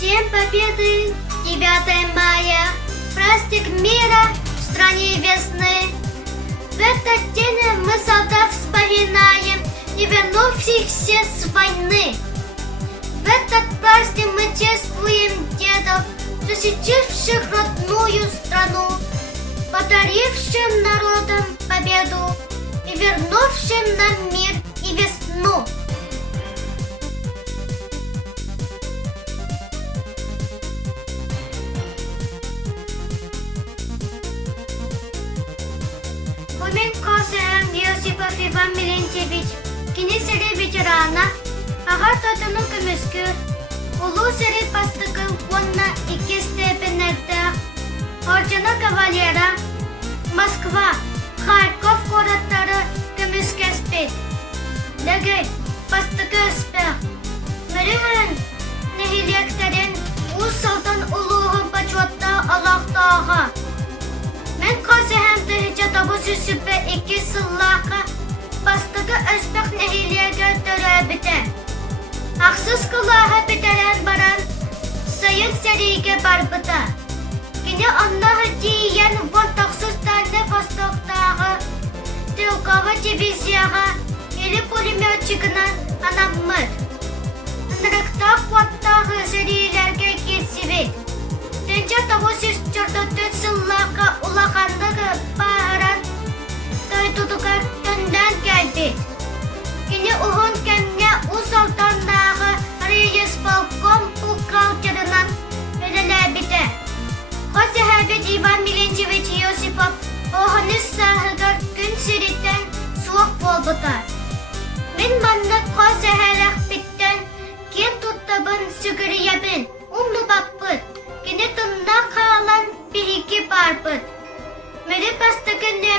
День Победы, 9 мая, праздник мира в стране весны. В этот день мы солдат вспоминаем и вернувшихся с войны. В этот праздник мы чествуем дедов, защитивших родную страну, подарившим народам победу и вернувшим нам мир и весну. Косем Йосипов Иван Милентьевич, кинесери ветерана, ағар татыну көміскүр, улу сери пастықын қонна 2 степенерді, ордена кавалера, Москва, Харьков городтары көміскеспет, ләгей пастықы өспек, мөрігін нехилектерін ұсылдан улуғы почетта алақтаға. Мен қосыхәмді жадабы сүсіпі 2 сыллақы бастығы өспек нәхилеге түрі біті. Ақсыз қылағы бітәрен баран сайын сәрейге бар бұта. Кені аннағы дейен вон тақсыз тәні бастықтағы тылқавы дивизияға елі пулеметчігінен анаммыр. Нұрықта қуаттағы сәрейлерге кетсібет. Тенче 944 сыллақы улағандығы бағыран тойдудығы түнден кәлбет. Кені ұғын кәмне ұсалтандағы рейесполком бухгалтерынан өлілі біті. Қосы әбет Иван Милентьевич Йосипов оғыныз сағығыр күн сіреттен суық болбыта. Мен манны қосы әрәқ біттен кен тұттабын сүгірі ебін, ұмны баппыт. Кені тынна қалан бір-2 барбыт. Мөрі пастықыны